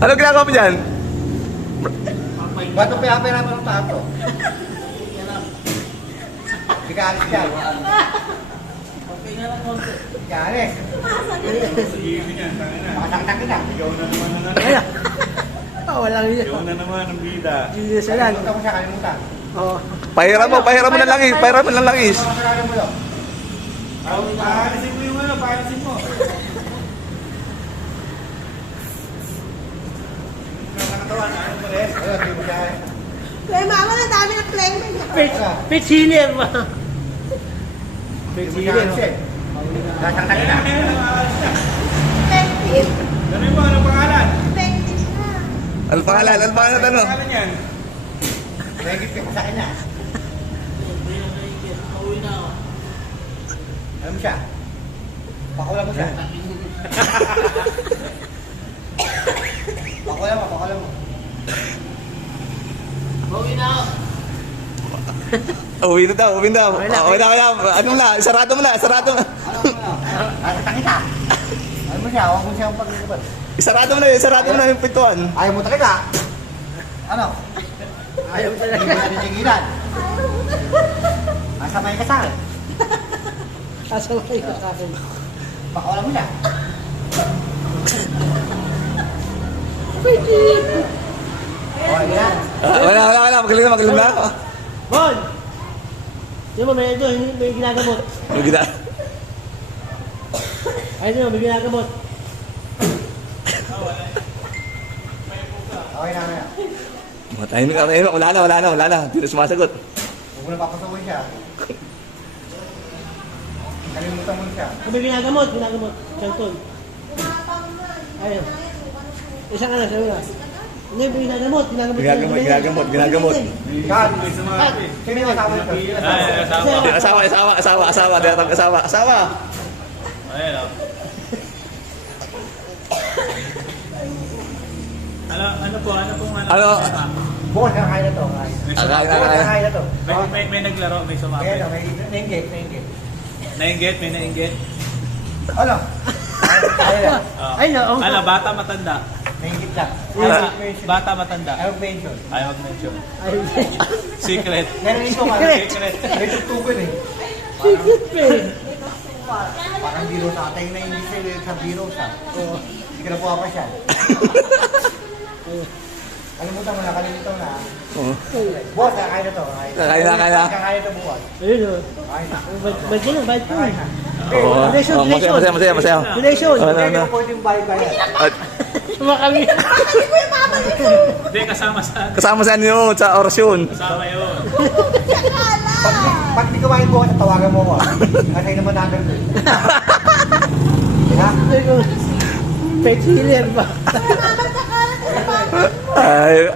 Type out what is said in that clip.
Ano ginagawa mo dyan? Ba't ang piyapay naman ng tato? Hindi ka alis dyan. Hindi ka alis. Makasaktak kita. Ikaw na naman ang Kaya. Walang yun. Ikaw na naman ang bida. Genius yan. Kalimutan mo siya, kalimutan. Oo. Pahiram mo ng langis, pahiram mo ng langis. Masarado mo yun. Paalisin mo yung ano, paalisin mo. Nakakatawan, ano pa rin? Ayun, hindi mo siya. Play mama na dami ng play. Pitch healer ba? Hindi mo siya alis eh. Masaktak kita. Effective. Ano mo, anong pangalan? Effective na. Ano pangalan? Ano pangalan? Ano? Pangalan yan? Nagigit ka sa kanya. Ano mo siya? Pakulan mo siya. Pakulan mo, pakulan mo. Uwi na daw, uwi na daw. Okay na. Ano na, sarado mo na. Ano mo na? Masaktak kita. Ano mo siya? Huwag mo siyang pag-iibat. Isarado mo na yung pintuan. Ayaw mo takita. Ano? Ayaw mo talaga. Hindi mo titigilan. Masamay ka sa akin. Kasaway ka sa akin. Pakulan mo siya. Okay na. Wala. Magaling na. Bon! Di ba may ginagamot? Yung gina. Ayun mo, may ginagamot. Okay na. Tahimik ka. Wala na. Hindi na sumasagot. Huwag mo na papasukin siya. Kalimutan mo siya. Kung may ginagamot. Siyangtol. Ayun. Isang ano, sabi na. Hindi, may ginagamot. Ginagamot. Kat! Kat! Sino yung asawa nito? Asawa. Ayan o. Ano pong Ano? Bukas na kaya na to. Bukas na kaya na to. May naglaro, may Kaya sumapit. na, may nainggit. May nainggit. Ano? Kaya na. Ay, no. Ano, bata matanda. Nainggit lang. Bata matanda. Ayaw mention. Ayaw mag-mention. Ay, Secret. Meron ito ka. Secret. May tugtugan eh. secret pa eh. Parang biro sa atay na hindi sa biro sa. Hindi ka na puwa pa siya. Kalimutan mo na. Bukas na kaya na to. Kaya na. Kaya na to bukas. Ayun o. Kaya na. Bayad ko na. Kaya na. Masaya. Donation. Hindi ko pwedeng bayad. Sumakami. Hindi, kasama sa... Kasama sa inyo sa orasyon. Kasama yun. Pag di kumain bukas, tawagan mo ko. Kasi naman natin. Ha? Pitch healer ba? Mama sa kalat. Ay,